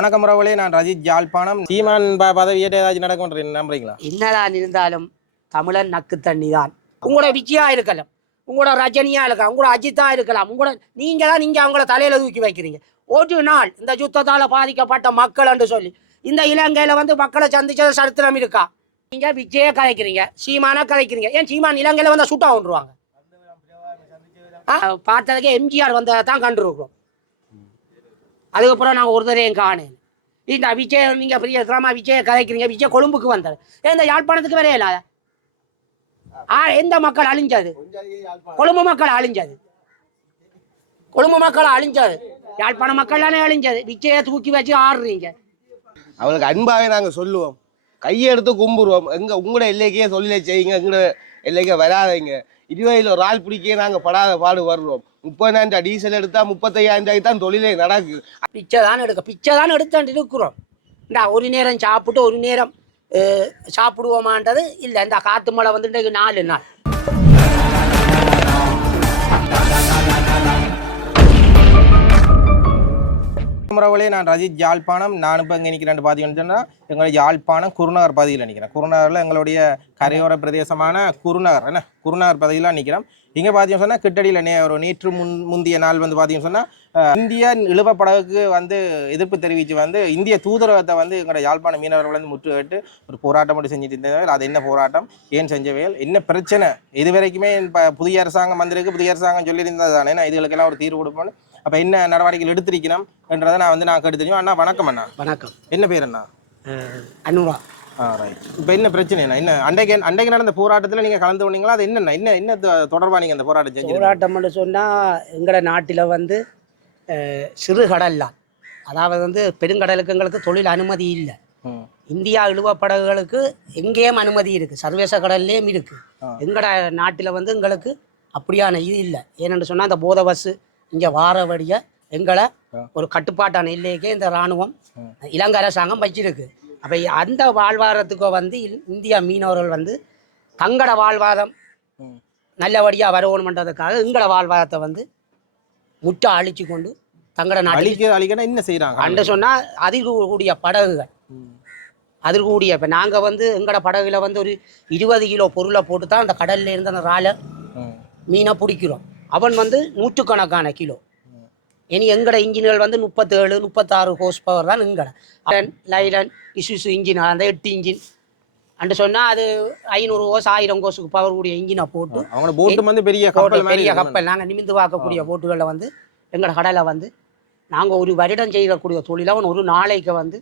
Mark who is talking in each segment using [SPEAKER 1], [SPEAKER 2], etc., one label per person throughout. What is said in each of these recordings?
[SPEAKER 1] வணக்கம் ரவலே நான் ரஜித் ஜாழ்ப்பாணம். சீமான் ப- ஏதாச்சும் நடக்கும் நம்புறீங்களா?
[SPEAKER 2] என்னதான் இருந்தாலும் தமிழன் நக்கு தண்ணி தான் உங்களோட விஜயா இருக்கலாம். உங்களோட ரஜினியா இருக்கலாம். உங்களோட அஜித்தா இருக்கலாம். உங்களோட நீங்க தான் நீங்க அவங்கள தலையில தூக்கி வைக்கிறீங்க. ஒரு நாள் இந்த யுத்தத்தால பாதிக்கப்பட்ட மக்கள் என்று சொல்லி இந்த இலங்கையில வந்து மக்களை சந்திச்ச சரித்திரம் இருக்கா? நீங்க விஜய கலைக்கிறீங்க சீமானா கலைக்கிறீங்க. ஏன் சீமான் இலங்கையில வந்து சுட்டா கொண்டுருவாங்க? ஆ, பார்த்ததுக்கே எம்ஜிஆர் வந்ததை தான் கண்டிருக்கிறோம் அதுக்கப்புறம் நான் ஒருத்தரையும் காணேன். இந்த விஜய் நீங்க பெரிய கிராம விஜய கலைக்கிறீங்க விஜய் கொழும்புக்கு வந்தார் இந்த யாழ்ப்பாணத்துக்கு வரைய இல்லாத? எந்த மக்கள் அழிஞ்சது? கொழும்பு மக்கள் அழிஞ்சது. கொழும்பு மக்கள் அழிஞ்சது. யாழ்ப்பாண மக்கள் தானே அழிஞ்சது. விஜயை தூக்கி வச்சு ஆடுறீங்க.
[SPEAKER 3] அவளுக்கு அன்பாகவே நாங்க சொல்லுவோம். கையெடுத்து கும்பிடுவோம். எங்க உங்களோட எல்லைக்கே சொல்லி செய்யுங்க எங்களோட எல்லைக்கே வராதீங்க. இதுவே ஒரு ஆள் பிடிக்க நாங்க படாத பாடு வருவோம். முப்பதாயிரம் ரூபாய் டீசல் எடுத்தா முப்பத்தையாயிரம் ரூபாய்க்கு தான் தொழிலே நடக்குது.
[SPEAKER 2] பிச்சை தான் எடுக்க பிச்சை தான் எடுத்துட்டு இருக்கிறோம். இந்த ஒரு நேரம் சாப்பிட்டு ஒரு நேரம் சாப்பிடுவோமான்றது இல்லை. இந்த காத்து மழை வந்துட்டு நாலு நாள்.
[SPEAKER 1] ரவலே நான் ரஜித் ஜாழ்ப்பாணம் நான் இப்போ எங்கே நிற்கிறேன் பார்த்தீங்கன்னு சொன்னால் எங்களுடைய யாழ்ப்பாணம் குருநகர் பகுதியில் நிற்கிறேன் குருநகரில் எங்களுடைய கரையோர பிரதேசமான குருநகர் என்ன? குருநகர் பகுதியில் நிற்கிறோம் இங்கே பார்த்தீங்கன்னு சொன்னால் கிட்டடியில் நே ஒரு நேற்று முன் முந்தைய நாள் வந்து பார்த்தீங்கன்னு சொன்னால் இந்திய இழுவப்படகுக்கு வந்து எதிர்ப்பு தெரிவித்து வந்து இந்திய தூதரகத்தை வந்து எங்களோட யாழ்ப்பாண மீனவர்கள் வந்து முற்றுகையிட்டு ஒரு போராட்டம் மட்டும் செஞ்சுட்டு இருந்தவர்கள் அது என்ன போராட்டம்? ஏன் செஞ்சவைகள் என்ன பிரச்சனை? இது வரைக்குமே இப்போ புதிய அரசாங்கம் வந்திருக்கு புதிய அரசாங்கம் சொல்லியிருந்தது தானே? நான் இதுகளுக்கெல்லாம் ஒரு தீர்வு கொடுப்போம் அப்போ என்ன நடவடிக்கைகள் எடுத்திருக்கணும் என்றதை நான் வந்து நான் கேட்டு தெரியும். அண்ணா வணக்கம் அண்ணா.
[SPEAKER 2] வணக்கம்.
[SPEAKER 1] என்ன பேர் அண்ணா?
[SPEAKER 2] அனுரா.
[SPEAKER 1] ரைட் இப்போ என்ன பிரச்சனை என்ன? அன்றைக்கு அன்றைக்கு நடந்த போராட்டத்தில் நீங்கள் கலந்து கொண்டீங்களா? அது என்னண்ணா என்ன என்ன தொ- தொடர்பா நீங்கள் அந்த போராட்டம் செஞ்சீங்க
[SPEAKER 2] போராட்டம்னு சொன்னால் எங்களோட நாட்டில் வந்து சிறு கடல்லாம் அதாவது வந்து பெருங்கடலுக்கு எங்களுக்கு தொழில் அனுமதி இல்லை. இந்தியா இழுவ படகுகளுக்கு எங்கேயும் அனுமதி இருக்குது சர்வதேச கடல்லையும் இருக்குது. எங்களோட நாட்டில் வந்து எங்களுக்கு அப்படியான இது இல்லை. ஏனென்று சொன்னால் அந்த போத பஸ்ஸு இங்கே வாரபடிய எங்களை
[SPEAKER 1] ஆ.
[SPEAKER 2] ஒரு கட்டுப்பாட்டான எல்லைக்கே இந்த இராணுவம். இலங்கை அரசாங்கம் வச்சிருக்கு. அப்போ அந்த வாழ்வாதாரத்துக்கு வந்து இந்திய மீனவர்கள் வந்து தங்களோட வாழ்வாதாரம்
[SPEAKER 1] ம்.
[SPEAKER 2] நல்லபடியாக வரணுன்றதுக்காக எங்களோட வாழ்வாதாரத்தை வந்து முற்ற அழிச்சு கொண்டு தங்களோட நாட்டில்
[SPEAKER 1] அழிக்க என்ன செய்கிறாங்க
[SPEAKER 2] அன்று சொன்னால் அதில் கூடிய படகுகள்.
[SPEAKER 1] ம்.
[SPEAKER 2] அதில் கூடிய இப்போ நாங்கள் வந்து எங்களோட படகுல வந்து ஒரு இருபது கிலோ பொருளை போட்டு தான் அந்த கடல்ல இருந்து அந்த ராலை மீனை பிடிக்கிறோம். அவன் வந்து நூற்றுக்கணக்கான கிலோ. இனி எங்கட இன்ஜின்கள் வந்து முப்பத்தேழு முப்பத்தாறு ஹோஸ் பவர் தான் எங்கட. லைலன் இசுசு இன்ஜின் அந்த எட்டு இன்ஜின் அன்று சொன்னால் அது ஐநூறு ஹோஸ் ஆயிரம் ஹோஸுக்கு பவர் கூடிய இன்ஜினை போட்டு
[SPEAKER 1] அவங்களோட போட்டு வந்து பெரிய கப்பல்
[SPEAKER 2] பெரிய. கப்பல். நாங்கள் நிமிந்து பார்க்கக்கூடிய போட்டுகளில் வந்து எங்களோட கடலை வந்து நாங்கள் ஒரு வருடம் செய்யக்கூடிய தொழிலை அவன் ஒரு நாளைக்கு வந்து.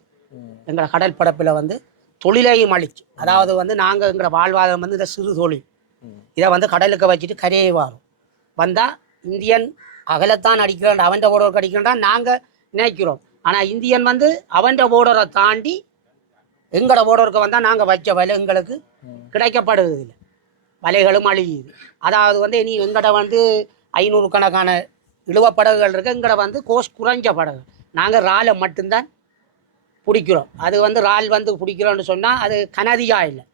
[SPEAKER 2] எங்களோட கடல் படப்பில் வந்து தொழிலையும் அழிச்சு அதாவது வந்து நாங்கள் எங்களோட வாழ்வாதாரம் வந்து இந்த சிறு தொழில். இதை வந்து கடலுக்கு வச்சுட்டு கரையே வரும். வந்தால் இந்தியன் அகலத்தான் அடிக்கிறான் அவன்ட போர்டருக்கு அடிக்கிறான் நாங்கள் நினைக்கிறோம். ஆனால் இந்தியன் வந்து அவன்ட போர்டரை தாண்டி எங்களோட போர்டருக்கு வந்தால் நாங்கள் வச்ச வலை எங்களுக்கு கிடைக்கப்படுது இல்லை வலைகளும் அழியுது. அதாவது வந்து இனி எங்கட வந்து ஐநூறு கணக்கான இழுவ படகுகள் இருக்கு. எங்கட வந்து கோஸ் குறைஞ்ச படகு. நாங்கள் ராலை மட்டும்தான் பிடிக்கிறோம். அது வந்து இறால் வந்து பிடிக்கிறோம்னு சொன்னால் அது கனதியாக இல்லை.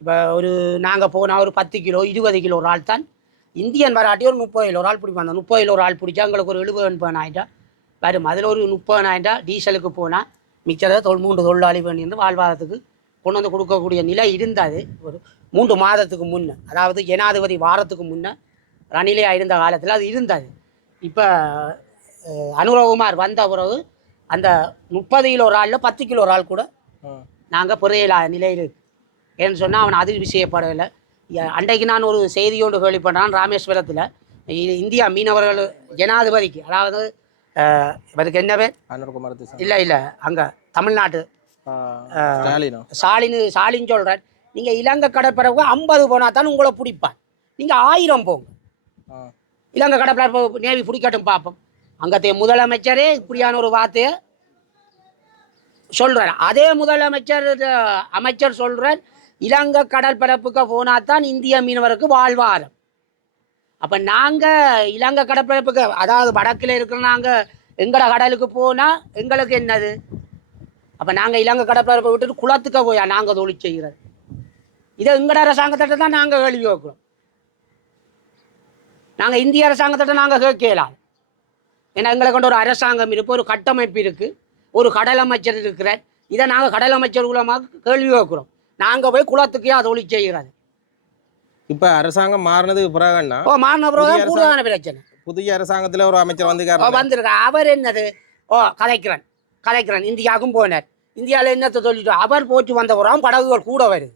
[SPEAKER 2] இப்போ ஒரு நாங்கள் போனால் ஒரு பத்து கிலோ இருபது கிலோ இறால் தான் இந்தியன் வராட்டி ஒரு முப்பது கிலோ இறால் பிடிப்போம் அந்த முப்பது கிலோ இறால் பிடிச்சா எங்களுக்கு ஒரு எழுபது எண்பதாயிரம் வரும். அதில் ஒரு முப்பதாயிரம் டீசலுக்கு போனால் மிச்சத்தை தொல் மூன்று தொழிலாளி வேண்டியிருந்து வாழ்வாதாரத்துக்கு கொண்டு வந்து கொடுக்கக்கூடிய நிலை இருந்தது. ஒரு மூன்று மாதத்துக்கு முன்னே. அதாவது ஜனாதிபதி வாரத்துக்கு முன்னே ரணிலே இருந்த காலத்தில் அது இருந்தது. இப்போ அனுரகுமார் வந்த பிறகு அந்த முப்பது கிலோ இறாலில் பத்து கிலோ இறால் கூட
[SPEAKER 1] ம்.
[SPEAKER 2] நாங்கள் புரியல நிலையில் இருக்கு. ஏன்னு சொன்னால் அவன் அதிர்வு செய்யப்படவில்லை அன்றைக்கு நான் ஒரு செய்தியோடு கேள்விப்பட்டான். ராமேஸ்வரத்தில் இந்தியா மீனவர்கள் ஜனாதிபதிக்கு அதாவது இவருக்கு என்ன பேர். இல்லை இல்லை அங்கே தமிழ்நாட்டு.
[SPEAKER 1] ஸ்டாலினோ?
[SPEAKER 2] சாலின்னு சொல்கிறேன் நீங்கள் இலங்கை கடற்பரப்பு ஐம்பது போனால் தான் உங்களை பிடிப்பான் நீங்கள் ஆயிரம் போங்க. இலங்கை கடற்பரப்பு நேவி பிடிக்கட்டும் பார்ப்போம் அங்கத்தைய முதலமைச்சரே இப்படியான ஒரு வார்த்தையை சொல்கிறார் அதே முதலமைச்சர் அமைச்சர் சொல்கிறார் இலங்கை கடற்பரப்புக்கு போனால் தான் இந்திய மீனவருக்கு வாழ்வாரம் அப்போ நாங்கள் இலங்கை கடற்பரப்புக்கு அதாவது வடக்கில் இருக்கிற நாங்கள் எங்களை கடலுக்கு போனால் எங்களுக்கு என்னது? அப்போ நாங்கள் இலங்கை கடற்பரப்பை விட்டுட்டு குளத்துக்கு போயா நாங்கள் தொழில் செய்கிறது இதை எங்களோட அரசாங்கத்திட்ட தான் நாங்கள் கேள்வி வைக்கிறோம் நாங்கள் இந்திய அரசாங்கத்திட்ட நாங்கள் கேட்கலாம். ஏன்னா எங்களை கொண்டு ஒரு அரசாங்கம் இருக்கு ஒரு கட்டமைப்பு இருக்குது ஒரு கடல் அமைச்சர் இருக்கிறார். இதை நாங்கள் கடல் அமைச்சர் மூலமாக கேள்வி வைக்கிறோம் நாங்கள் போய் குளத்துக்கே தொழில் செய்கிறது
[SPEAKER 1] இப்ப அரசாங்கம் மாறினதுக்கு பிறகுன்னா
[SPEAKER 2] ஓ மாறின பிறகு கூடுதலான பிரச்சனை.
[SPEAKER 1] புதிய அரசாங்கத்துல ஒரு அமைச்சர் வந்து
[SPEAKER 2] வந்திருக்க. அவர் என்னது? ஓ கதைக்கிறன் கதைக்கிறன் இந்தியாவுக்கும் போனார். இந்தியாவில் என்னத்தை சொல்லிட்டு அவர் போட்டு வந்த பிறகு படகுகள் கூட வருது.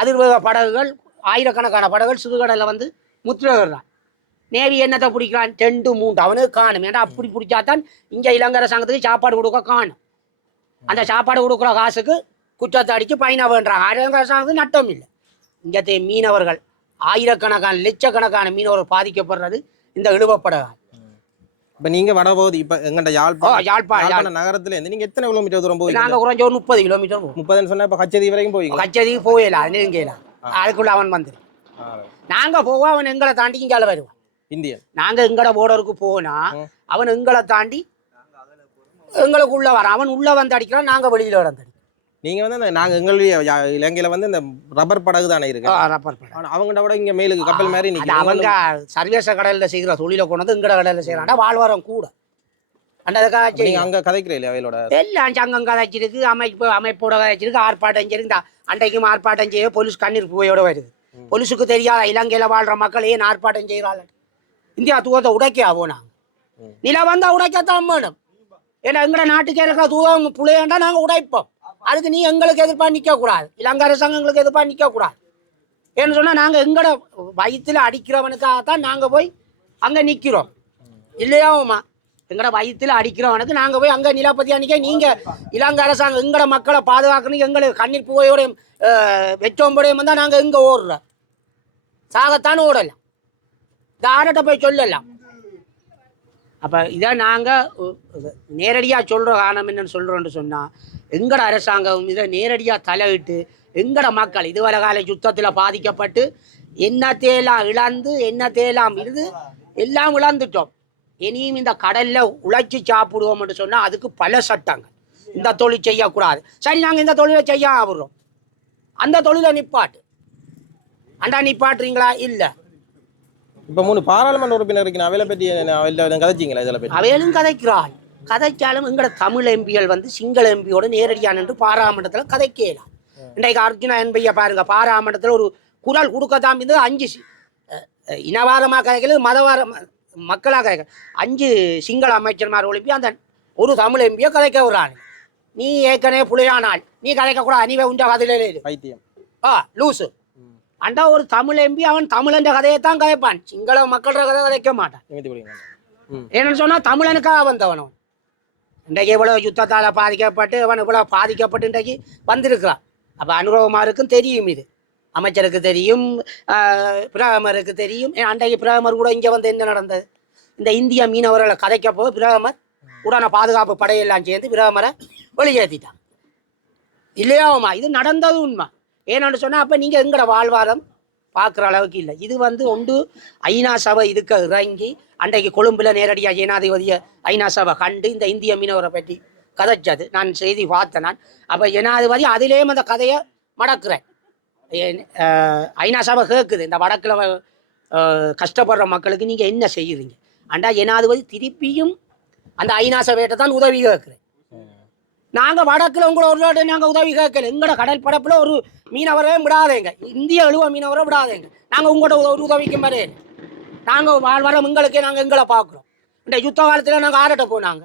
[SPEAKER 2] அதிர்வேக படகுகள் ஆயிரக்கணக்கான படகுகள் சிறுகடலில் வந்து முத்திரகிறான் நேவி என்னத்தை பிடிக்கிறான்? ரெண்டு மூன்று. அவனுக்கு காணும். ஏன்னா அப்படி பிடிச்சாதான் இங்கே இலங்கை அரசாங்கத்துக்கு சாப்பாடு கொடுக்க காணும். அந்த சாப்பாடு கொடுக்குற காசுக்கு குற்றத்தை அடித்து பயணம் வேண்டாங்க இலங்கை அரசாங்கத்துக்கு நட்டம் இல்லை. இங்கே மீனவர்கள் ஆயிரக்கணக்கான லட்சக்கணக்கான மீனவர்கள் பாதிக்கப்படுறது இந்த இழுவப்படகால்
[SPEAKER 1] இப்ப நீங்க வடபகுதி இப்ப எங்கண்ட
[SPEAKER 2] ஓ
[SPEAKER 1] யாழ்ப்பாணம்
[SPEAKER 2] யாழ்ப்பாணம் யாழ்
[SPEAKER 1] யாழ்ப்பாணம் நகரத்துல இருந்து நீங்க எத்தனை கிலோமீட்டர் தூரம் போவீங்க?
[SPEAKER 2] நாங்கள் குறைஞ்ச ஒரு முப்பது கிலோமீட்டர் போவோம்.
[SPEAKER 1] முப்பதுன்னு சொன்னா இப்ப கச்சேரி வரைக்கும் போவீங்க
[SPEAKER 2] கச்சேரிக்கு போயிடலாம் நெருங்கலாம் அதுக்குள்ள அவன் வந்துடும் நாங்க போவோம் அவன் எங்களை தாண்டி இங்கால வருவான்.
[SPEAKER 1] இந்தியன்.
[SPEAKER 2] நாங்க எங்கட போர்டருக்கு போனா
[SPEAKER 1] ம்.
[SPEAKER 2] அவன் எங்களை தாண்டி எங்களுக்குள்ள வரான். அவன் உள்ள வந்து அடிக்கிறான் நாங்க வெளியில வந்து
[SPEAKER 1] நீங்க வந்து அந்த நாங்க எங்களுடைய இலங்கையில வந்து இந்த ரப்பர் படகு தானே இருக்கு.
[SPEAKER 2] ரப்பர் படம்.
[SPEAKER 1] ஆனா அவங்கள்ட்ட விட இங்க மேலுக்கு கப்பல் மாதிரி நிக்கிறீங்க
[SPEAKER 2] அவங்க சர்வீச கடல்ல செய்கிற தொழிலை கொண்டு வந்து எங்கட கடல்ல செய்யறான்டா வாழ்வாரம் கூட. அண்டதுக்காக
[SPEAKER 1] அப்ப நீங்க அங்க கதைக்கிறீங்க இல்லையா அவையிலோட?
[SPEAKER 2] எல்லாம் சங்கம் கதைச்சிருக்கு அமைப்பு அமைப்போட கதைச்சிருக்கு ஆர்ப்பாட்டம் செய்யிருக்கு அன்றைக்கும் ஆர்ப்பாட்டம் செய்ய போலீஸ் கண்ணீர் புகையோட வருது. போலீஸுக்கு தெரியாத இலங்கையில வாழ்ற மக்கள் ஏன் ஆர்ப்பாட்டம் செய்கிறாள் இந்தியா தூவத்தை உடைக்க போனாங்க
[SPEAKER 1] ம்.
[SPEAKER 2] நில வந்தா உடைக்கத்தான் வேணும். ஏன்னா எங்கட நாட்டுக்கே இருக்க தூவம் புளையண்டா நாங்க உடைப்போம். அதுக்கு நீ எங்களுக்கு எதிர்ப்பா நிக்க கூடாது. இலங்கை அரசாங்கங்களுக்கு எதிர்ப்பா நிக்க கூடாது. ஏன்னு சொன்னா நாங்க எங்கட வயித்துல அடிக்கிறவனுக்காகத்தான் நாங்க போய் அங்க நிக்கிறோம். இல்லையாவுமா எங்கட வயித்துல அடிக்கிறவனுக்கு நாங்க போய் அங்க நிலப்பதியா நிக்க நீங்க இலங்கை அரசாங்கம் எங்கட மக்களை பாதுகாக்கணும் எங்களுக்கு கண்ணீர் புகையோடையும் வெச்சோம்படையும் வந்தா நாங்க எங்க ஓடுறோம்? சாகத்தானு ஓடலாம். தாரட்ட போய் சொல்லலாம். அப்ப இதை நாங்க நேரடியாக சொல்கிற நேரடியா காரணம் என்னன்னு சொல்றோம்னு சொன்னா எங்கட அரசாங்கம் இதை நேரடியா தலையிட்டு எங்கட மக்கள் இதுவரை கால யுத்தத்துல பாதிக்கப்பட்டு என்னத்தையெல்லாம் இழந்து என்னத்தையெல்லாம் இருந்து எல்லாம் இழந்துட்டோம். இனியும் இந்த கடல்ல உழைச்சி சாப்பிடுவோம்னு சொன்னா அதுக்கு பல சட்டங்கள். இந்த தொழில் செய்யக்கூடாது. சரி நாங்க இந்த தொழிலை செய்ய ஆகுறோம் அந்த தொழிலை நிப்பாட்டு. அண்டா நிப்பாட்டுறீங்களா? இல்ல.
[SPEAKER 1] இப்ப மூணு பாராளுமன்ற உறுப்பினர் இருக்கு அவையில பற்றி அவையில கதைச்சிங்களா? இதுல பற்றி
[SPEAKER 2] அவையிலும் கதைக்கிறாள். கதைச்சாலும் எங்கட தமிழ் எம்பிகள் வந்து சிங்கள எம்பியோட நேரடியாக நின்று பாராளுமன்றத்தில் கதைக்கலாம் இன்றைக்கு அர்ஜுனா என்பைய பாருங்க பாராளுமன்றத்தில் ஒரு குரல் கொடுக்கத்தான் இது அஞ்சு இனவாதமாக கதைக்கிறது மதவாத ம- மக்களாக கதைக்க அஞ்சு சிங்கள அமைச்சர்மார் ஒழிப்பி அந்த ஒரு தமிழ் எம்பியை கதைக்க விடுறாங்க நீ ஏற்கனவே புலியானால் நீ கதைக்கக்கூடாது நீ உண்ட கதையிலே இரு.
[SPEAKER 1] பைத்தியம்.
[SPEAKER 2] ஆ லூசு. அண்டா ஒரு தமிழ் எம்பி அவன் தமிழன்ற கதையை தான் கதைப்பான். சிங்கள மக்களோட கதை கதைக்க மாட்டான். ஏன்னு சொன்னா தமிழனுக்காக வந்தவன் அவன். இன்றைக்கு இவ்வளோ யுத்தத்தால் பாதிக்கப்பட்டு அவன் இவ்வளோ பாதிக்கப்பட்டு இன்றைக்கு வந்திருக்கிறான். அப்போ அனுரவமாருக்கும் தெரியும் இது. அமைச்சருக்கு தெரியும் பிரதமருக்கு தெரியும். அன்றைக்கு பிரதமர் கூட இங்கே வந்து என்ன நடந்தது? இந்த இந்திய மீனவர்களை கதைக்க போது பிரதமர் உடனே பாதுகாப்பு படையெல்லாம் சேர்ந்து பிரதமரை வெளியேற்றிட்டான் இல்லையோமா இது நடந்தது உண்மை. ஏன்னு சொன்னால் அப்போ நீங்கள் எங்களோட வாழ்வாரம் பார்க்குற அளவுக்கு இல்லை. இது வந்து ஒன்று ஐநா சபை இதுக்கு இறங்கி அன்றைக்கு கொழும்புல நேரடியாக ஜனாதிபதியை ஐநா சபை கண்டு இந்த இந்திய மீனவரை பற்றி கதைச்சது. நான் செய்தி பார்த்தேன் நான். அப்போ ஜனாதிபதி அதிலேயும் அந்த கதையை மடக்குறேன் ஐநா சபை கேட்குது இந்த வடக்கில் கஷ்டப்படுற மக்களுக்கு நீங்கள் என்ன செய்கிறீங்க அண்டா ஜனாதிபதி திருப்பியும் அந்த ஐநா சபையிட்ட தான் உதவி கேட்குறேன் நாங்கள் வடக்கில் உங்களை ஒரு நாட்டு நாங்கள் உதவி கேட்கல. எங்களோட கடல் படப்பில் ஒரு மீனவரே விடாதேங்க. இந்திய எழுவ மீனவரை விடாதேங்க. நாங்கள் உங்களோட ஒரு உதவிக்கு மாதிரி நாங்கள் வாழ்வாரம் எங்களுக்கே நாங்கள் எங்களை பார்க்குறோம். இந்த யுத்த காலத்தில் நாங்கள் ஆடட்ட போனாங்க.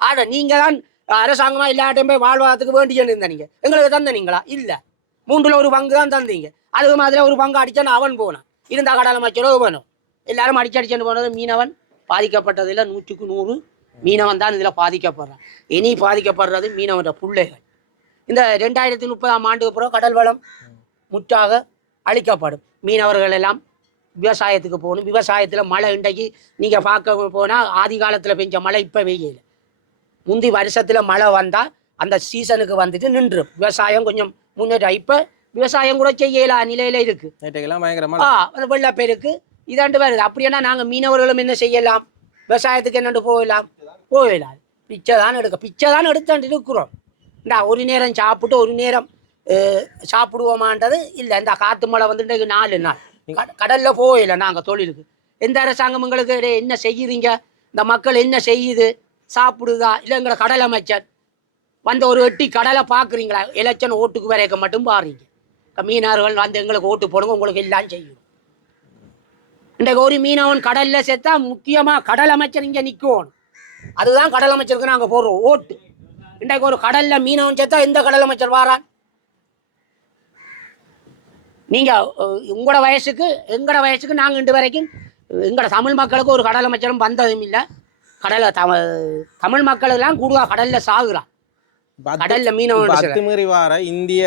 [SPEAKER 2] ஆட நீங்கள் தான் அரசாங்கமாக எல்லாட்டையும் போய் வாழ்வாரத்துக்கு வேண்டிய இருந்தீங்க எங்களுக்கு தந்தனீங்களா இல்லை. மூன்றில் ஒரு பங்கு தான் தந்தீங்க. அதுக்கு மாதிரி ஒரு பங்கு அடிச்சான்னு அவன் போனான். இருந்தால் கடல் அமைச்சரோ வேணும். எல்லாரும் அடிச்சு அடிச்சுன்னு போனது மீனவன். பாதிக்கப்பட்டதில் நூற்றுக்கு நூறு. மீனவன் தான் இதில் பாதிக்கப்படுறான். இனி பாதிக்கப்படுறது மீனவன் பிள்ளைகள். இந்த ரெண்டாயிரத்தி முப்பதாம் ஆண்டுக்கு பிறகு கடல் வளம் முற்றாக அழிக்கப்படும். மீனவர்கள் எல்லாம் விவசாயத்துக்கு போகணும். விவசாயத்தில் மழை இன்றைக்கு நீங்கள் பார்க்க போனால் ஆதி காலத்தில் பெஞ்ச மழை இப்போ வெயில் முந்தி வருஷத்தில் மழை வந்தால் அந்த சீசனுக்கு வந்துட்டு நின்றும். விவசாயம் கொஞ்சம் முன்னேற்றம் இப்போ விவசாயம் கூட செய்யலா நிலையில் அந்த வெள்ளப்பெருக்கு இதாண்டு வருது. அப்படின்னா நாங்கள் மீனவர்களும் என்ன செய்யலாம்? விவசாயத்துக்கு என்னண்டு போகலாம்? போகலாம் பிச்சை தான் எடுக்க பிச்சை தான் எடுத்தாண்டு இருக்கிறோம். இந்த ஒரு நேரம் சாப்பிட்டு ஒரு நேரம் சாப்பிடுவோமான்றது இல்லை. இந்த காற்று மழை வந்துட்டு நாலு நாள். கட- கடல்ல போகல நாங்கள் தொழிலுக்கு. எந்த அரசாங்கம் எங்களுக்கு என்ன செய்யுறீங்க? இந்த மக்கள் என்ன செய்யுது? சாப்பிடுதா? இல்லை எங்களை கடல் அமைச்சர் வந்த ஒரு எட்டி கடலை பார்க்குறீங்களா? எலெக்ஷன் ஓட்டுக்கு வரைக்க மட்டும் பாருங்க. மீனவர்கள் வந்து எங்களுக்கு ஓட்டு போடுங்க உங்களுக்கு எல்லாம் செய்யும். இன்றைக்கு ஒரு மீனவன் கடலில் செத்தா முக்கியமாக கடல் அமைச்சர் இங்கே நிற்கணும் அதுதான் கடல் அமைச்சருக்கு நாங்கள் போடுறோம் ஓட்டு. இன்றைக்கு ஒரு கடலில் மீனவன் செத்தா எந்த கடல் அமைச்சர் வாரான் நீங்கள் உங்களோட வயசுக்கு எங்களோட வயசுக்கு நாங்கள் இன்று வரைக்கும் எங்களோட தமிழ் மக்களுக்கு ஒரு கடல் அமைச்சரும் வந்ததும் இல்லை. கடலை தமிழ் தமிழ் மக்கள் எல்லாம் கூடுதா கடலில் சாகுறான் கடல்ல மீனவன்
[SPEAKER 1] அத்துமீறி வார இந்திய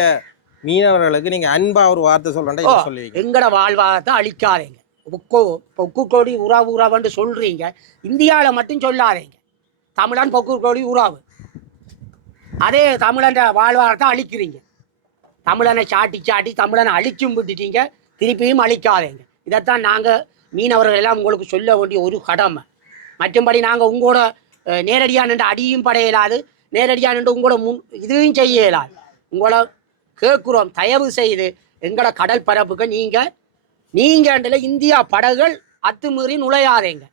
[SPEAKER 1] மீனவர்களுக்கு நீங்க அன்பா ஒரு வார்த்தை சொல்றேன்
[SPEAKER 2] ஓ,
[SPEAKER 1] சொல்லுவீங்க
[SPEAKER 2] எங்கட வாழ்வாதாரத்தை அழிக்காதீங்க. உக்கோ பொக்கு கோடி உறவு உறவுன்னு சொல்றீங்க. இந்தியாவில் மட்டும் சொல்லாதீங்க. தமிழன் பொக்கு உறவு அதே தமிழன் வாழ்வாரத்தை அழிக்கிறீங்க. தமிழனை சாட்டி சாட்டி தமிழனை அழிச்சும் விட்டுட்டீங்க திருப்பியும் அழிக்காதீங்க. இதைத்தான் நாங்கள் மீனவர்கள் எல்லாம் உங்களுக்கு சொல்ல வேண்டிய ஒரு கடமை. மற்றும்படி நாங்கள் உங்களோட நேரடியாக நின்று அடியும் படைய இயலாது நேரடியாக நின்று உங்களோட முன் இதுவும் செய்ய இயலாது. உங்களை கேட்குறோம் தயவு செய்து எங்களோட கடல் பரப்புக்கு நீங்கள் நீங்கள் இந்தியா படகுகள் அத்துமீறி நுழையாதீங்க.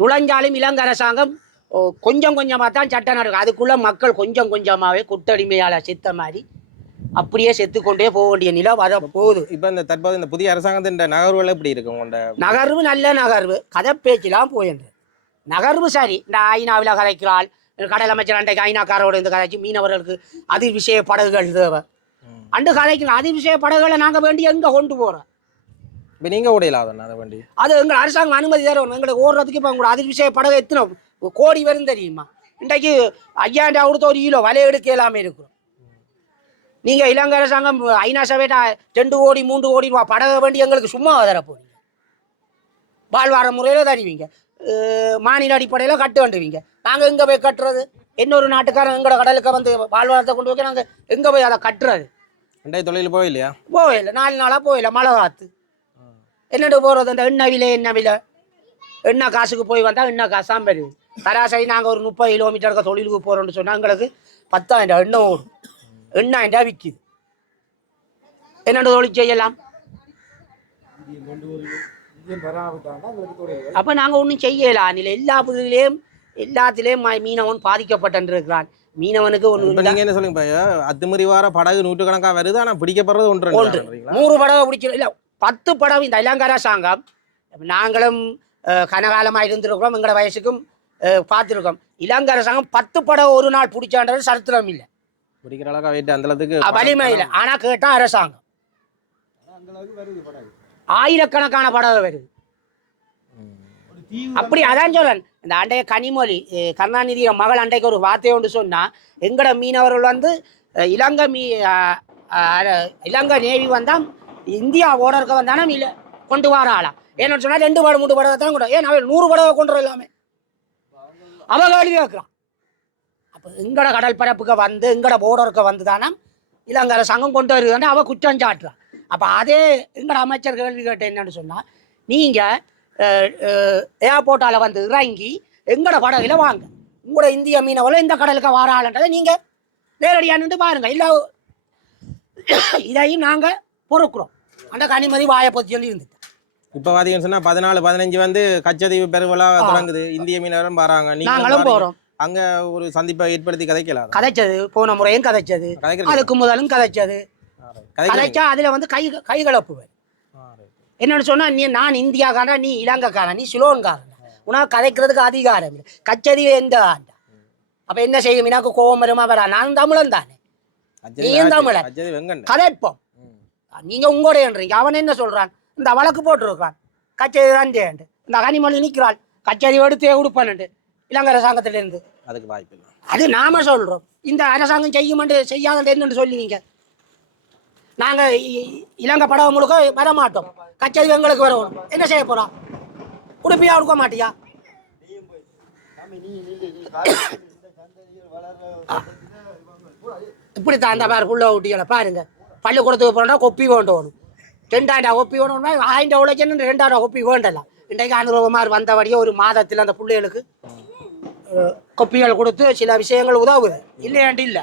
[SPEAKER 2] நுழைஞ்சாலும் இலங்கை அரசாங்கம் கொஞ்சம் கொஞ்சமாக தான் சட்டம் நடக்கும் அதுக்குள்ளே மக்கள் கொஞ்சம் கொஞ்சமாகவே குத்தடிமையால் செத்த மாதிரி அப்படியே செத்துக்கொண்டே போக வேண்டிய நிலை வர போகுது.
[SPEAKER 1] இப்ப இந்த தற்போது இந்த புதிய அரசாங்கத்தின் நகர்வுகள் எப்படி இருக்கு உங்களோட
[SPEAKER 2] நகர்வு நல்ல நகர்வு. கதை பேச்செல்லாம் போயின்றது நகர்வு சரி. இந்த ஐநாவில் கதைக்கிறாள். கடல் அமைச்சர் அன்றைக்கு ஐநாக்காரோட இருந்து கதைச்சு மீனவர்களுக்கு அது விஷய படகுகள் தேவை. அண்டு கதைக்கலாம் அது விஷய படகுகளை நாங்கள் வேண்டி எங்கே கொண்டு போகிறோம்
[SPEAKER 1] இப்ப நீங்க ஓடையிலாதான் அதை வண்டி.
[SPEAKER 2] அது எங்கள் அரசாங்கம் அனுமதி தரும் எங்களுக்கு ஓடுறதுக்கு இப்போ உங்களோட அது விஷய படகு எத்தனை கோடி வரும் தெரியுமா? இன்றைக்கு ஐயாயிரம் கொடுத்த ஒரு கிலோ வலை எடுக்க இல்லாமல் இருக்கிறோம். நீங்கள் இலங்கை அரசாங்கம் ஐநா சபையிட்ட ரெண்டு கோடி மூன்று கோடி ரூபா படக வேண்டி எங்களுக்கு சும்மா தர போறீங்க. வாழ்வார முறையில் தருவீங்க. மாநில அடிப்படையில் கட்டு வேண்டுவீங்க. நாங்கள் எங்கே போய் கட்டுறது? இன்னொரு நாட்டுக்காரன் எங்களோட கடலுக்கு வந்து வாழ்வாரத்தை கொண்டு போய் நாங்கள் எங்கே போய் அதை கட்டுறது?
[SPEAKER 1] ரெண்டாயிரம் தொழில் போயில்லையா
[SPEAKER 2] போகல. நாலு நாளாக போகல. மழை காற்று என்னட்டு போகிறது அந்த எண்ணெய் விலை என்ன விலை. எண்ணெய் காசுக்கு போய் வந்தால் எண்ணெய் காசு தான் பெறுது. சராசரி நாங்கள் ஒரு முப்பது கிலோமீட்டருக்கு தொழிலுக்கு போகிறோம்னு சொன்னால் எங்களுக்கு பத்தாயிரம் எண்ணெய் ஓடும். எண்ணாயிரம் விற்கிது என்னென்ன தொழில் செய்யலாம்? அப்போ நாங்கள் ஒன்றும் செய்யலாம் அதில் எல்லா பகுதியிலையும் எல்லாத்திலையும் மீனவன் பாதிக்கப்பட்டிருக்கிறான். மீனவனுக்கு ஒன்று
[SPEAKER 1] நீங்க என்ன சொல்லுங்க அத்துமீறி வார படகு நூற்றுக்கணக்கா வருது ஆனா பிடிக்கப்படுறது ஒன்று
[SPEAKER 2] ஒன்று? நூறு படவை பிடிச்சிடும் இல்லை பத்து படம் இந்த இலங்கை அரசாங்கம் நாங்களும் அஹ், கனகாலமா இருந்திருக்கிறோம். எங்களோட வயசுக்கும் பார்த்திருக்கோம். இலங்கை அரசாங்கம் பத்து படம் ஒரு நாள் பிடிச்சான்றது சரித்திரம் இல்லை.
[SPEAKER 1] பிடிக்கிற அளவுக்கு வெயிட் அந்த அளவுக்கு
[SPEAKER 2] வலிமை இல்லை. ஆனா கேட்டா அரசாங்கம். ஆயிரக்கணக்கான படவை வருது. அப்படி அதான் சொல்றேன். இந்த அண்டைய கனிமொழி கருணாநிதி மகள் அண்டைக்கு ஒரு வார்த்தை ஒன்று சொன்னா எங்கட மீனவர்கள் வந்து இலங்கை மீ இலங்கை நேவி வந்தா இந்தியா ஓடருக்கு வந்தானா இல்ல கொண்டு வர ஆளா ஏன்னு சொன்னா ரெண்டு படம் மூணு படவை தான் கூட ஏன் அவன் நூறு படவை கொண்டு வரலாமே அவ கேள்வி கேட்கிறான் அப்போ எங்கட கடல் பரப்புக்கு வந்து எங்கட போர்டருக்கு வந்து தானே இலங்கை அரசாங்கம் கொண்டு வருதுன்னு அவள் குற்றம் சாட்டுறான் அப்போ அதே எங்கட அமைச்சர் கேள்வி கேட்ட என்னன்னு சொன்னால் நீங்கள் ஏர்போர்ட்டால் வந்து இறங்கி எங்கட படகுல வாங்க. உங்களோட இந்திய மீனவர்கள் இந்த கடலுக்கு வாராளன்றதை நீங்கள் நேரடியாக நின்று பாருங்கள் இல்லை இதையும் நாங்கள் பொறுக்கிறோம். அந்த கனிமதி வாயை பொத்தி சொல்லி இருந்துட்டு.
[SPEAKER 1] இப்ப பாத்தீங்கன்னு சொன்னா பதினாலு பதினஞ்சு வந்து கச்சதீவு பெருவிழா தொடங்குது. இந்திய மீனவரும் வராங்க. நீங்க
[SPEAKER 2] நாங்களும் போறோம்.
[SPEAKER 1] அங்க ஒரு சந்திப்பை ஏற்படுத்தி கதைக்கலாம்
[SPEAKER 2] கதைச்சது. போன முறையும் கதைச்சது. அதுக்கு முதலும் கதைச்சது. கதைச்சா அதுல வந்து கை கைகலப்பு வரும். என்னன்னு சொன்னா நீ நான் இந்தியாக்காரன் நீ இலங்கைக்காரன் நீ சிலோன்காரன்? உனக்கு கதைக்கிறதுக்கு அதிகாரம் இல்லை. கச்சேரி எந்த ஆண்டா? அப்ப என்ன செய்யும்? எனக்கு கோபம் வருமா வரா நான் தமிழன் தானே. நீயும் தமிழன். கதைப்போம். நீங்க உங்களுடையன்றீங்க அவன் என்ன சொல்றான்? இந்த வழக்கு போட்டிருக்கான் கச்சேரி தான் செய்யண்டு. இந்த கனிமொழி நிற்கிறாள் கச்சேரி எடுத்தே கொடுப்பானுண்டு இலங்கை அரசாங்கத்திலிருந்து.
[SPEAKER 1] அதுக்கு வாய்ப்பு இல்லை.
[SPEAKER 2] அது நாம சொல்றோம். இந்த அரசாங்கம் செய்யுமென்று செய்யாத என்னன்னு சொல்லுவீங்க. நாங்க இ- இ- இலங்கை படம் முழுக்க வர மாட்டோம் கச்சேரி எங்களுக்கு வரணும். என்ன செய்ய போறோம்? உடுப்பியா கொடுக்க மாட்டியா? இப்படித்தான் அந்த பாரு புள்ள ஊட்டிகளை பாருங்க. பள்ளிக்கூடத்துக்கு போனா கொப்பி வேண்டணும் ரெண்டாயிரம் கொப்பி வேணும்னா ஆயிரம் உழைக்கணும் ரெண்டாயிரம் கொப்பி வேண்டலாம். இன்றைக்கு அனுபவமார் வந்தபடியே ஒரு மாதத்தில் அந்த பிள்ளைகளுக்கு கொப்பிகள் கொடுத்து சில விஷயங்கள் உதவுது. இல்லையாண்டு இல்லை.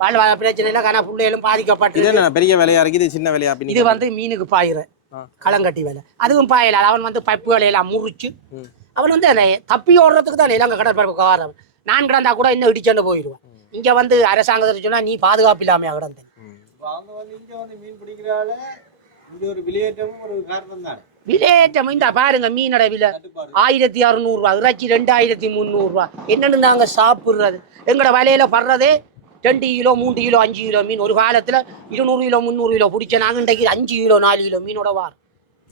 [SPEAKER 2] வாழ்வாதார பிரச்சனையில கன பிள்ளைகளும்
[SPEAKER 1] இது
[SPEAKER 2] பாதிக்கப்பட்டு
[SPEAKER 1] என்ன பெரிய வேலையா இருக்கு இது சின்ன வேலையா
[SPEAKER 2] இது வந்து மீனுக்கு பாயிற
[SPEAKER 1] ஆ.
[SPEAKER 2] களங்கட்டி வேலை. அதுவும் பாயல. அவன் வந்து பைப்புகளை எல்லாம் முறிச்சு. அவன் வந்து தப்பி ஓடுறதுக்கு தான் இலங்கை கடற்பரப்புக்கு வாரம் நான் கிடந்தா கூட இன்னும் இடிச்சுட்டு போயிடுவான் இங்க வந்து அரசாங்கத்தை சொன்னா நீ பாதுகாப்பு இல்லாமையா கிடந்த விலையேற்றம். இந்த பாருங்க மீனோட விலை. ஆயிரத்தி அறுநூறுவா இறைச்சி ரெண்டாயிரத்தி முந்நூறுரூவா என்னன்னு நாங்கள் சாப்பிட்றது. எங்களோட வலையில படுறதே ரெண்டு கிலோ மூன்று கிலோ அஞ்சு கிலோ மீன். ஒரு காலத்தில் இருநூறு கிலோ முந்நூறு கிலோ பிடிச்ச நாங்கள் இன்றைக்கு அஞ்சு கிலோ நாலு கிலோ மீனோட வாரம்.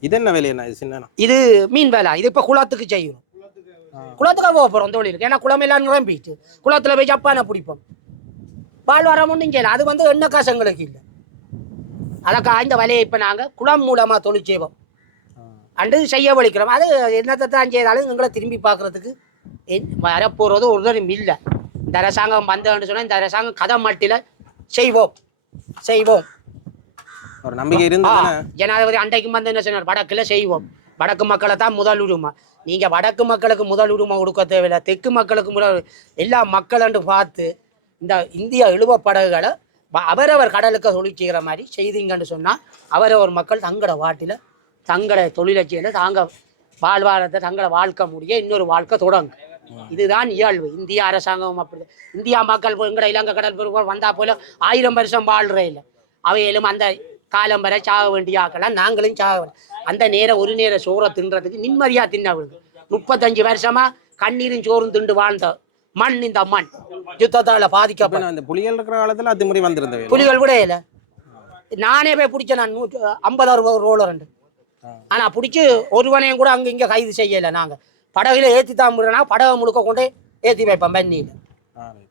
[SPEAKER 1] இது என்ன வேலை என்ன? இது சின்ன
[SPEAKER 2] இது மீன் வேலை. இது இப்போ குளத்துக்கு செய்யணும். குளத்துக்கு போக போகிறோம் தொழிலுக்கு. ஏன்னா குளமெல்லாம் நிரம்பிட்டு. குளத்தில் போய் ஜப்பானை பிடிப்போம். வாழ்வாரம் ஒன்றும் செய்யல. அது வந்து எண்ணெய் காசு எங்களுக்கு இல்லை. அதை காய்ந்த வலையை இப்போ நாங்கள் குளம் மூலமாக தொழில் செய்வோம் அண்டு செய்ய வலிக்கிறோம் அது என்னத்தை தான் செய்தாலும் எங்களை திரும்பி பார்க்கறதுக்கு வரப்போகிறது ஒரு தரம் இல்லை. இந்த அரசாங்கம் வந்தோன்னு சொன்னால் இந்த அரசாங்கம் கதை மட்டில் செய்வோம். செய்வோம்.
[SPEAKER 1] ஒரு நம்பிக்கை
[SPEAKER 2] ஆ,
[SPEAKER 1] இருந்ததுன்னா
[SPEAKER 2] ஜனாதிபதி அன்றைக்கும் வந்து என்ன சொன்னார்? வடக்கில் செய்வோம். வடக்கு மக்களை தான் முதல் உரிமை நீங்கள் வடக்கு மக்களுக்கு முதல் உரிமை கொடுக்க தேவையில்லை. தெற்கு மக்களுக்கு முதல். எல்லா மக்களண்டு பார்த்து இந்த இந்திய இழுவ படகுகளை அவரவர் கடலுக்கு தொழில் செய்கிற மாதிரி செய்தீங்கன்னு சொன்னால் அவரவர் மக்கள் தங்களோட வாட்டில் தங்களை தொழிலை செய்யல தாங்க வாழ்வாரத்தை தங்களை வாழ்க்கை முடிய இன்னொரு வாழ்க்கை தொடங்கும். இதுதான் இயல்பு. இந்திய அரசாங்கம் அப்படி இந்தியா மக்கள் போய் எங்கட இலங்கை கடல் பெருமாள் வந்தா போல ஆயிரம் வருஷம் வாழ்ற இல்லை. அவையிலும் அந்த காலம் வரை சாக வேண்டிய ஆக்கலாம் நாங்களும் சாக அந்த நேரம் ஒரு நேர சோறை தின்றதுக்கு நிம்மதியாக தின்ன முப்பத்தஞ்சு வருஷமா கண்ணீரும் சோறும் திண்டு வாழ்ந்த மண் இந்த மண். யுத்தத்தால
[SPEAKER 1] நான் இந்த புலிகள் இருக்கிற காலத்துல அத்துமுறை வந்திருந்த வேலை.
[SPEAKER 2] புலிகள் கூட இல்லை. நானே போய் பிடிச்சேன். நான் நூற்று ஐம்பது அறுபது ரோல ரெண்டு ஆனா பிடிச்சி ஒருவனையும் கூட அங்க இங்க கைது செய்யலை நாங்க. படகுல ஏத்தி தான் விடுறனா படகை முழுக்க கொண்டு ஏத்தி வைப்போம் பன்னியில்
[SPEAKER 1] right.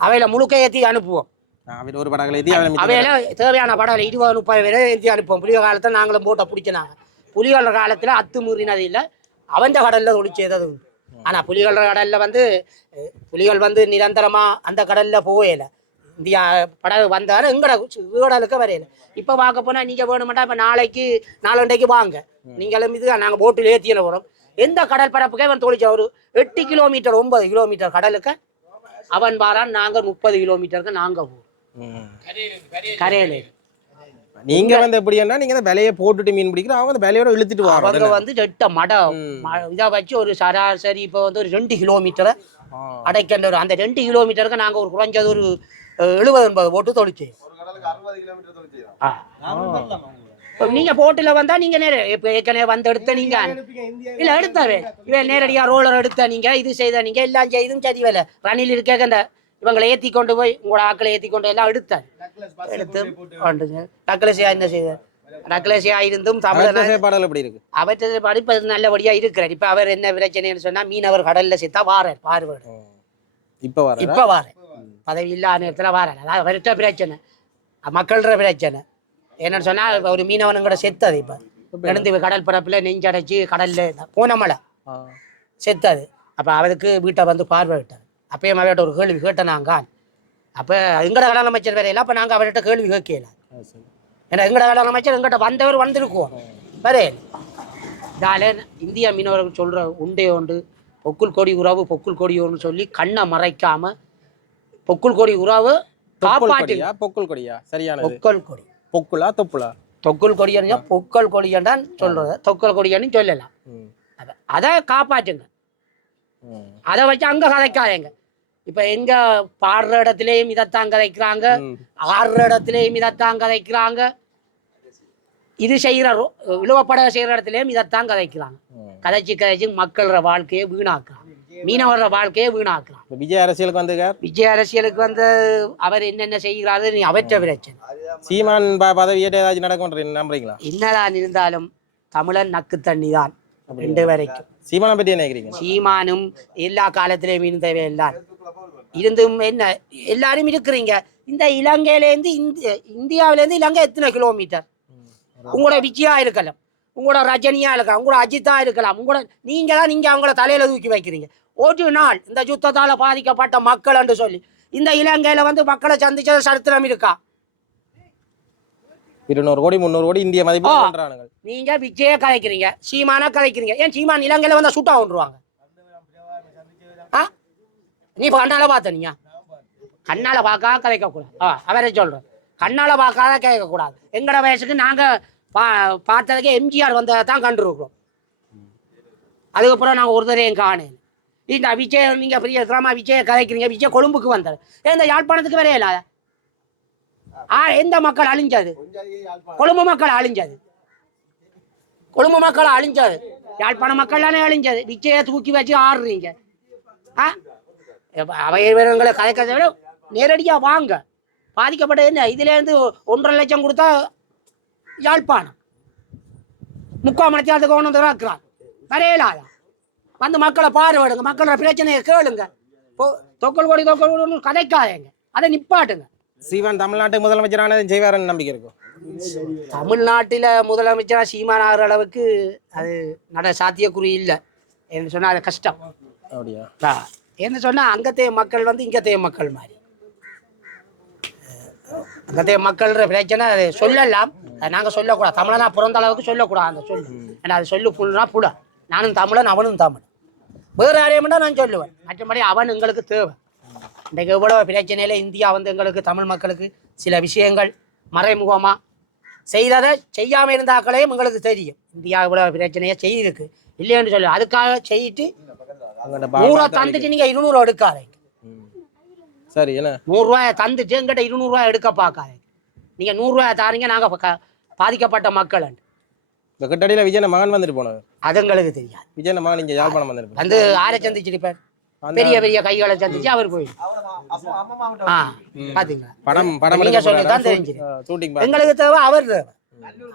[SPEAKER 2] அவையில முழுக்க ஏத்தி அனுப்புவோம்.
[SPEAKER 1] ஒரு படகுல ஏத்தி
[SPEAKER 2] அவையில தேவையான படகுல இருபது முப்பது பேரை ஏற்றி அனுப்புவோம். புலிகள் காலத்தில் நாங்களும் போட்டை பிடிச்சினாங்க புலிகள் காலத்துல அத்து மீறினது இல்லை. அவன் கடல்ல தொழில் ஆனா புலிகள் கடல்ல வந்து புலிகள் வந்து நிரந்தரமா அந்த கடல்ல போகல இந்தியா படகு வந்தாலும் எங்கட வீடலுக்கு வரையில. இப்ப பார்க்க போனா நீங்க வேணுமெண்டா இப்ப நாளைக்கு நாளண்டைக்கு வாங்க. நீங்களும் இது நாங்க போட்டில் ஏத்தியில வரோம் எந்த கடல் பரப்புக்கே? அவன் தொழிற்ச ஒரு எட்டு கிலோமீட்டர் ஒன்பது கிலோமீட்டர் கடலுக்கு. அவன் வாரான் நாங்க முப்பது கிலோமீட்டருக்கு நாங்க போறோம்.
[SPEAKER 1] ம்.
[SPEAKER 2] கரையில.
[SPEAKER 1] நீங்க வந்து எப்படின்னா நீங்க அந்த விலையை போட்டுட்டு மீன் பிடிக்கிற அவங்க அந்த விலையோட இழுத்துட்டு
[SPEAKER 2] அவங்க
[SPEAKER 1] வாங்க
[SPEAKER 2] வந்து ரெட்ட மடம் ம- இதை வச்சு ஒரு சராசரி இப்போ வந்து ஒரு ரெண்டு கிலோமீட்டரை அடைக்கின்ற ஒரு அந்த ரெண்டு கிலோமீட்டருக்கு நாங்க ஒரு குறைஞ்சது ஒரு எழுபது எண்பது போட்டு தொழிச்சு
[SPEAKER 4] அவங்க
[SPEAKER 2] நீங்க போட்டில் வந்தா நீங்க நேர இப்போ ஏற்கனவே வந்து எடுத்த நீங்க. இல்ல எடுத்தவே. இவன் நேரடியா ரோலர் எடுத்த நீங்க இது செய்த நீங்க எல்லாம் செய்தும் சரி வேலை. ரணில் இருக்க அந்த இவங்களை ஏத்தி கொண்டு போய் உங்களோட ஆக்களை ஏத்தி கொண்டு எல்லாம் எடுத்தார். எடுத்து கொண்டுங்க டக்லசியா என்ன செய்த டக்லசியா இருந்தும் தமிழ்
[SPEAKER 1] செயற்பாடுகள் எப்படி இருக்கு?
[SPEAKER 2] அவற்றை படிப்பு நல்லபடியா இருக்கிறார். இப்ப அவர் என்ன பிரச்சனைன்னு சொன்னா மீனவர் கடல்ல செத்தா வாரார் பார்வையிட
[SPEAKER 1] இப்ப வர
[SPEAKER 2] இப்ப வாரேன் பதவி இல்லாத நேரத்துல வாரார். அதாவது அவர்கிட்ட பிரச்சனை. மக்கள்கிற பிரச்சனை. என்னன்னு சொன்னா ஒரு மீனவன் கூட செத்தது இப்ப. நடந்து கடல் பரப்புல நெஞ்சடைச்சு கடல்ல போன மழை செத்தது. அப்ப அவருக்கு வீட்டை வந்து பார்வையிட்டார் அப்பயும் அவர்கிட்ட ஒரு கேள்வி கேட்டனாங்க அப்ப எங்கட கடல் அமைச்சர் வேறையில அப்ப நாங்க அவர்கிட்ட கேள்வி கேட்கல. ஏன்னா எங்கட கடல் அமைச்சர் எங்கிட்ட வந்தவர் வந்திருக்குவோம் வரே இதால இந்திய மீனவர்கள் சொல்ற உண்டே உண்டு பொக்குள் கொடி உறவு பொக்குள் கொடி உறவுன்னு சொல்லி கண்ணை மறைக்காம பொக்குள் கொடி உறவு காப்பாற்று.
[SPEAKER 1] கொடியா? பொக்குள் கொடியா? சரியானது.
[SPEAKER 2] பொக்கல் கொடி.
[SPEAKER 1] பொக்குளா தொப்புளா?
[SPEAKER 2] தொக்குள் கொடியன்னு பொக்கல் கொடியன்றான் சொல்றது. தொக்கல் கொடியன்னு சொல்லலாம். அத- அதை காப்பாற்றுங்க. அதை வச்சு அங்க கதைக்காதீங்க. இப்ப எங்க பாடுற இடத்துலயும் இதைத்தான் கதைக்கிறாங்க. ஆடுற இடத்துலயும் இதைத்தான் கதைக்கிறாங்க. இது செய்கிற இழுவப்பட செய்கிற இடத்துலயும் இதைத்தான் கதைக்கிறாங்க. கதைச்சு கதைச்சு மக்களோட வாழ்க்கையை வீணாக்குறாங்க மீனவரோட வாழ்க்கையை வீணாக்குறாங்க
[SPEAKER 1] இப்ப விஜய் அரசியலுக்கு வந்துக்கார்
[SPEAKER 2] விஜய் அரசியலுக்கு வந்து அவர் என்னென்ன செய்கிறாரு நீ அவற்ற பிரச்சனை
[SPEAKER 1] சீமான் பதவி ஏதாச்சும் நடக்கும்ன்ற நம்புறீங்களா?
[SPEAKER 2] என்னதான் இருந்தாலும் தமிழன் நக்கு தண்ணி தான் ரெண்டு வரைக்கும்.
[SPEAKER 1] சீமானை பற்றி நினைக்கிறீங்க
[SPEAKER 2] சீமானும் எல்லா காலத்திலையும் இருந்தவை எல்லாம் இருந்தும் என்ன எல்லாரும் இருக்கிறீங்க. இந்த இலங்கையிலேருந்து இந்திய இந்தியாவிலேருந்து இலங்கை எத்தனை கிலோமீட்டர் உங்களோட விஜயா இருக்கலாம் உங்களோட ரஜினியா இருக்கலாம் உங்களோட அஜித்தா இருக்கலாம் உங்களோட நீங்க தான் நீங்க அவங்கள தலையில தூக்கி வைக்கிறீங்க. ஒரு நாள் இந்த யுத்தத்தால பாதிக்கப்பட்ட மக்கள் என்று சொல்லி இந்த இலங்கையில வந்து மக்களை சந்திச்சது சரித்திரம் இருக்கா?
[SPEAKER 1] இருநூறு கோடி முந்நூறு கோடி இந்திய மதிப்பு
[SPEAKER 2] நீங்க விஜய கதைக்கிறீங்க சீமானா கதைக்கிறீங்க ஏன் சீமான் இலங்கையில வந்தா சுட்டா கொண்டுருவாங்க ஆ நீ இப்போ கண்ணால பார்த்த நீங்க கண்ணால பார்க்காத கதைக்க கூடாது ஆ அவரே சொல்றேன் கண்ணால பார்க்காத கேட்க கூடாது எங்கட வயசுக்கு நாங்க பா பார்த்ததுக்கே எம்ஜிஆர் வந்ததை தான் கண்டுருக்குறோம். அதுக்கப்புறம் நான் ஒரு தரையும் காணேன். இந்த விஜய் நீங்கள் பெரிய கிராம விஜய கதைக்கிறீங்க. விஜய் கொழும்புக்கு வந்தார். இந்த யாழ்ப்பாணத்துக்கு வரையில ஆ எந்த மக்கள் அழிஞ்சது? கொழும்பு மக்கள் அழிஞ்சது. கொழும்பு மக்கள் அழிஞ்சது. யாழ்ப்பாண மக்கள் தானே அழிஞ்சது. விஜயை தூக்கி வச்சு ஆடுறீங்க ஆ? அவையவங்களை கதைக்கிறத விட நேரடியாக வாங்க. பாதிக்கப்பட்ட என்ன? இதுலேருந்து ஒன்றரை லட்சம் கொடுத்தா யாழ்ப்பாணம். முக்கால் கொண்டு வந்து இருக்கிறான் வரையலாதா வந்து மக்களை பார்வையிடுங்க. மக்களோட பிரச்சனையை கேளுங்க. தொக்கல் கொடி தொக்கல் கொடி கதைக்காதேங்க. அதை நிப்பாட்டுங்க.
[SPEAKER 1] சீவன் தமிழ்நாட்டு முதலமைச்சரானது செய்வாருன்னு நம்பிக்கை இருக்கும்
[SPEAKER 2] தமிழ்நாட்டில் முதலமைச்சராக சீமான் ஆகிற அளவுக்கு அது நட சாத்தியக்குறி இல்லை. என்று சொன்னால் அது கஷ்டம்.
[SPEAKER 1] அப்படியா?
[SPEAKER 2] என்ன சொன்னால் அங்கத்தைய மக்கள் வந்து இங்கத்தைய மக்கள் மாதிரி. அங்கத்தைய மக்கள்ன்ற பிரச்சனை அதை சொல்லலாம். அதை நாங்கள் சொல்லக்கூடாது. தமிழனா பிறந்த அளவுக்கு சொல்லக்கூடாது அந்த சொல்லு. ஏன்னா அது சொல்லு புல்னா புல. நானும் தமிழன் அவனும் தமிழ் வேறு யாரையும்னா நான் சொல்லுவேன். மற்றபடி அவன் எங்களுக்கு தேவை. இன்றைக்கு எவ்வளோ பிரச்சனையில் இந்தியா வந்து எங்களுக்கு தமிழ் மக்களுக்கு சில விஷயங்கள் மறைமுகமாக செய்ததை செய்யாமல் இருந்தாக்களையும் எங்களுக்கு தெரியும். இந்தியா இவ்வளோ பிரச்சனையாக செய்திருக்கு. இல்லைன்னு சொல்லு அதுக்காக செய்யிட்டு நூறுரூவா தந்துட்டு நீங்கள் இருநூறுவா எடுக்காதீங்க.
[SPEAKER 1] சரி என்ன?
[SPEAKER 2] நூறுரூவாயை தந்துட்டு எங்கிட்ட இருநூறுவா எடுக்க பார்க்காதீங்க நீங்கள் நூறுரூவாயை தாரீங்க நாங்கள் பாதிக்கப்பட்ட மக்கள்
[SPEAKER 1] இந்த கிட்டடியில் விஜயன மகன் வந்துட்டு போனவர்.
[SPEAKER 2] அது எங்களுக்கு தெரியாது.
[SPEAKER 1] விஜயன மகன் இங்கே யாழ்ப்பாணம் வந்துட்டு
[SPEAKER 2] வந்து ஆரை சந்திச்சிருப்பார் பெரிய பெரிய கைகளை சந்திச்சு அவர் பாத்தீங்களா?
[SPEAKER 1] படம் படம்
[SPEAKER 2] நீங்க சொல்லி தான் தெரிஞ்சது.
[SPEAKER 1] ஷூட்டிங்
[SPEAKER 2] எங்களுக்கு தேவை அவர் தேவை.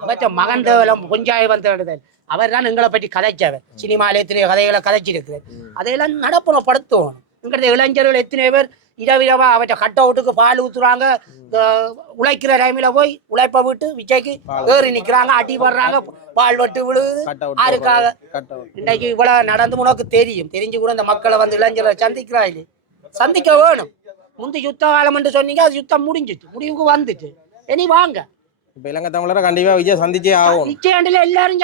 [SPEAKER 2] அவற்ற மகன் தேவை கொஞ்சாய் வந்த அவர் தான் எங்களை பற்றி கதைச்சவர். சினிமாவில் எத்தனை கதைகளை கதைச்சிருக்கிறார். அதையெல்லாம் நடப்புறப்படுத்துவோம் எங்கிறது இளைஞர்கள் எத்தனை பேர் இரவிரவா அவற்றை கட் அவுட்டுக்கு பால் ஊத்துறாங்க அஹ் உழைக்கிற டைமில் போய் உழைப்ப விட்டு விஜய்க்கு ஏறி நிற்கிறாங்க அடி படுறாங்க பால் வட்டு
[SPEAKER 1] கட் அவுட்
[SPEAKER 2] இன்னைக்கு இவ்வளவு நடந்து உனக்கு தெரியும். தெரிஞ்சு கூட இந்த மக்களை வந்து இளைஞர்களை சந்திக்கிறாய் சந்திக்க வேணும். முந்தி யுத்த காலம் என்று சொன்னீங்க அது யுத்தம் முடிஞ்சிட்டு முடிவுக்கு வந்துட்டு இனி வாங்க.
[SPEAKER 1] இப்போ இலங்கை தமிழரை கண்டிப்பாக விஜய் சந்திச்சே ஆகும்
[SPEAKER 2] நிச்சயாண்டில் எல்லாரும்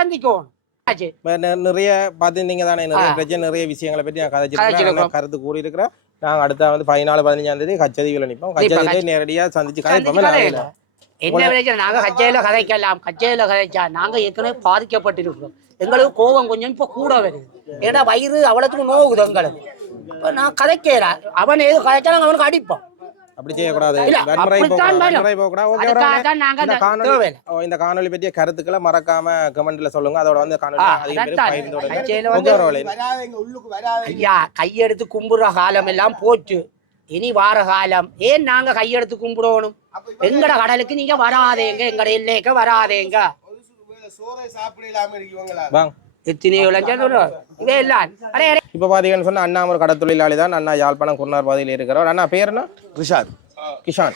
[SPEAKER 1] நெ- நிறைய பார்த்துருந்தீங்க தானே நிறைய. பிரச்சனை நிறைய விஷயங்களை பற்றி நான் கதைச்சிருக்கேன் கருத்து கூறியிருக்கிறேன் நாங்கள் அடுத்த வந்து பதினாலு பதினஞ்சாம் தேதி கச்சதீவில் நிற்போம் கச்சதீவிலே நேரடியாக சந்திச்சு கதைப்போமே
[SPEAKER 2] என்ன பிரச்சனை நாங்க கச்சையில கதைக்கலாம் கச்சையில கதைச்சா நாங்க ஏற்கனவே பாதிக்கப்பட்டிருக்கிறோம் எங்களுக்கு கோபம் கொஞ்சம் இப்ப கூட வருது ஏன்னா வயிறு அவ்வளவுக்கு நோகுது எங்களுக்கு இப்ப நான் கதைக்கிறேன் அவன் எது கதைச்சா நாங்க அவனுக்கு அடிப்போம்
[SPEAKER 1] அப்படி செய்யக்கூடாது. வன்முறை போகக்கூடாது இந்த காணொலி பற்றிய கருத்துக்களை மறக்காம கமெண்ட்ல சொல்லுங்க. அதோட வந்து
[SPEAKER 2] ஐயா கையெடுத்து கும்பிடுற காலம் எல்லாம் போச்சு. இனி வார காலம். ஏன் நாங்க கையெடுத்து கும்பிடணும்? எங்கட கடலுக்கு நீங்க வராதேங்க எங்கட எல்லைக்கு வராதேங்க.
[SPEAKER 3] சோறை சாப்பிட இல்லாம இருக்கீங்களா
[SPEAKER 2] எத்தனையோ இளைஞர் இதே அடே
[SPEAKER 1] இப்போ பார்த்தீங்கன்னு சொன்னா அண்ணா ஒரு கடத்தொழிலாளி தான். அண்ணா யாழ்ப்பாணம் குருநார் பகுதியில் இருக்கிறவர். அண்ணா பேர் என்ன?
[SPEAKER 3] ரிஷாத்
[SPEAKER 1] கிஷான்.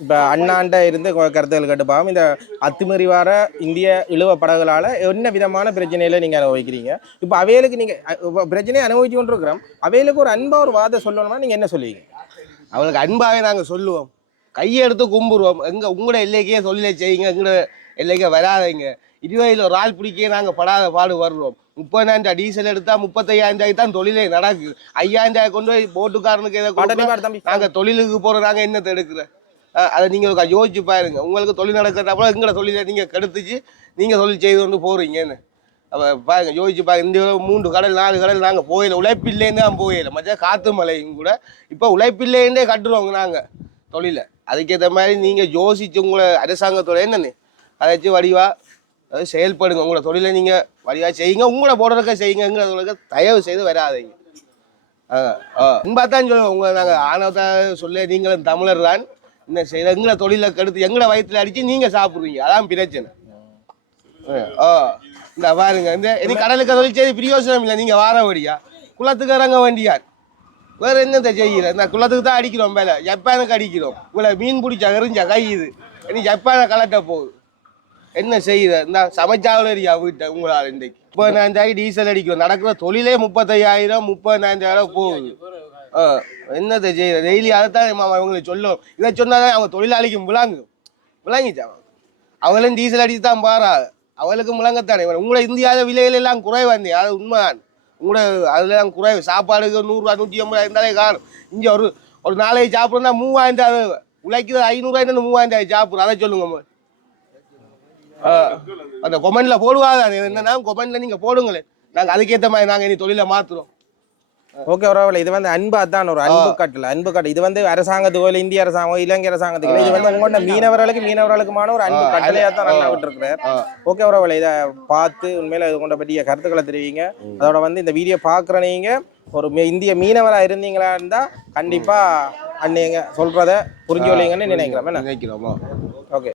[SPEAKER 1] இப்போ அண்ணாண்ட இருந்து கொ- கருத்துகள் கேட்டுப்பாகும் இந்த அத்துமீறி வர இந்திய இழுவ படகுகளால் என்ன விதமான பிரச்சனையில நீங்கள் அனுபவிக்கிறீங்க? இப்போ அவைகளுக்கு நீங்கள் பிரச்சனையை அனுபவிச்சு கொண்டு இருக்கிறோம் அவைகளுக்கு ஒரு அன்பா ஒரு வாதம் சொல்லணும்னா நீங்கள் என்ன சொல்லுவீங்க?
[SPEAKER 3] அவளுக்கு அன்பாவே நாங்க சொல்லுவோம். கையெடுத்து கும்பிடுவோம். எங்க உங்களோட எல்லைக்கே சொல்ல செய்யுங்க. எங்களோட எல்லைக்கே வராதீங்க. ஒரு ஆள் பிடிக்கே நாங்க படாத பாடு வர்றோம். முப்பதாயிரம் ரூபாய் டீசல் எடுத்தா முப்பத்தையாயிரம் ரூபாய்க்கு தான் தொழிலே நடக்குது. ஐயாயிரம் ரூபாய் கொண்டு போய் போட்டுக்காரனுக்கு எதை
[SPEAKER 1] பாட்டு
[SPEAKER 3] கொடுத்தா
[SPEAKER 1] பாடு தம்பி.
[SPEAKER 3] நாங்க தொழிலுக்கு போறோம் நாங்க என்னத்தை எடுக்கிற? அதை நீங்க ஒரு யோசிச்சு பாருங்க. உங்களுக்கு தொழில் நடக்கிறப்ப எங்கட தொழிலை நீங்க கெடுத்துச்சு நீங்க தொழில் செய்து கொண்டு போறீங்கன்னு அப்ப பாருங்க யோசிச்சு பாருங்க. இந்த மூன்று கடல் நாலு கடல் நாங்க போயில உழைப்பில்லேன்னு தான் போயில மச்சா காத்து மலையும் கூட. இப்போ உழைப்பில்லேருந்தே கட்டுறோங்க நாங்க தொழிலை. அதுக்கேற்ற மாதிரி நீங்க யோசிச்சு உங்களை அரசாங்கத்தோட என்னன்னு? அதை வச்சு வடிவா அது செயல்படுங்க. உங்களோட தொழிலை நீங்கள் வழியாக செய்யுங்க. உங்களை போடுறதுக்க செய்யுங்க. தயவு செய்து வராதீங்க. அன்பாத்தான் சொல்லுவோம் உங்களை நாங்கள் ஆணவத்தை சொல்ல நீங்களும் தமிழர் தான். என்ன செய்த எங்களை தொழிலை கெடுத்து எங்களை வயிற்றுல அடித்து நீங்கள் சாப்பிடுவீங்க. அதான் பிரச்சனை. அஹ், ஆ. இந்த பாருங்க. இந்த இனி கடலுக்கு தொழில் செய்து பிரியோசனம் இல்லை. நீங்கள் வார வழியா. குளத்துக்கு இறங்க வேண்டியார் வேற என்னத்தை செய்கிற இந்த குளத்துக்கு தான் அடிக்கிறோம் மேலே. ஜப்பானுக்கு அடிக்கிறோம். இவ்வளோ மீன் பிடிச்ச எறிஞ்ச கை இது. இனி ஜப்பானை கலட்ட போகுது. என்ன செய்யுது இந்த சமைச்சாவளரியா வீட்டை உங்களால் இன்றைக்கு. முப்பதினாயிரம் டீசல் அடிக்கும் நடக்கிற தொழிலே முப்பத்தையாயிரம் முப்பதாயிரம் போகுது. ஆ, என்னத்தை செய்யற டெய்லி அதைத்தான் மாமா இவங்களுக்கு சொல்லும். இதை சொன்னாதான் அவங்க தொழிலாளிக்கு விளங்கும். விளங்கிச்சான் அவளும் டீசல் அடிச்சு தான் பாரா அவளுக்கு முழங்கத்தானே உங்களை இந்தியாவில் விலைகள் எல்லாம் குறைவாந்தி அது உண்மைதான். உங்களோட அதெல்லாம் குறைவு. சாப்பாடுக்கு நூறுரூவா நூற்றி ஐம்பது இருந்தாலே காணும். இங்கே ஒரு ஒரு நாளைக்கு சாப்பிட்றா மூவாயிரம் ரூபா உழைக்கிறது ஐநூறுரூவாயிட்டு மூவாயிரம் ரூபாய் சாப்பிட்றோம் அதை சொல்லுங்க அந்த கொமெண்ட்ல போடுவாங்க. அது என்னன்னா கொமெண்ட்ல நீங்க போடுங்களேன். நாங்க அதுக்கேத்த மாதிரி நாங்க இனி தொழிலை மாத்துறோம்.
[SPEAKER 1] ஓகே உறவுல இது வந்து அன்பு அதான் ஒரு அன்பு கட்டல அன்பு கட்டு இது வந்து அரசாங்கத்துக்கோ இல்ல இந்திய அரசாங்கம் இலங்கை அரசாங்கத்துக்கு இது வந்து உங்களோட மீனவர்களுக்கு மீனவர்களுக்குமான ஒரு அன்பு
[SPEAKER 3] ஆ,
[SPEAKER 1] கட்டளையா தான் நல்லா. விட்டுருக்கிறார். ஓகே உறவுல இதை பார்த்து உண்மையில இது கொண்ட பற்றிய கருத்துக்களை தெரிவிங்க. அதோட வந்து இந்த வீடியோ பார்க்குற நீங்க ஒரு இந்திய மீனவரா இருந்தீங்களா இருந்தா கண்டிப்பா அன்னைங்க சொல்றத புரிஞ்சு கொள்வீங்கன்னு நினைக்கிறேன் என்ன?
[SPEAKER 3] நினைக்கிறோமா.
[SPEAKER 1] ஓகே.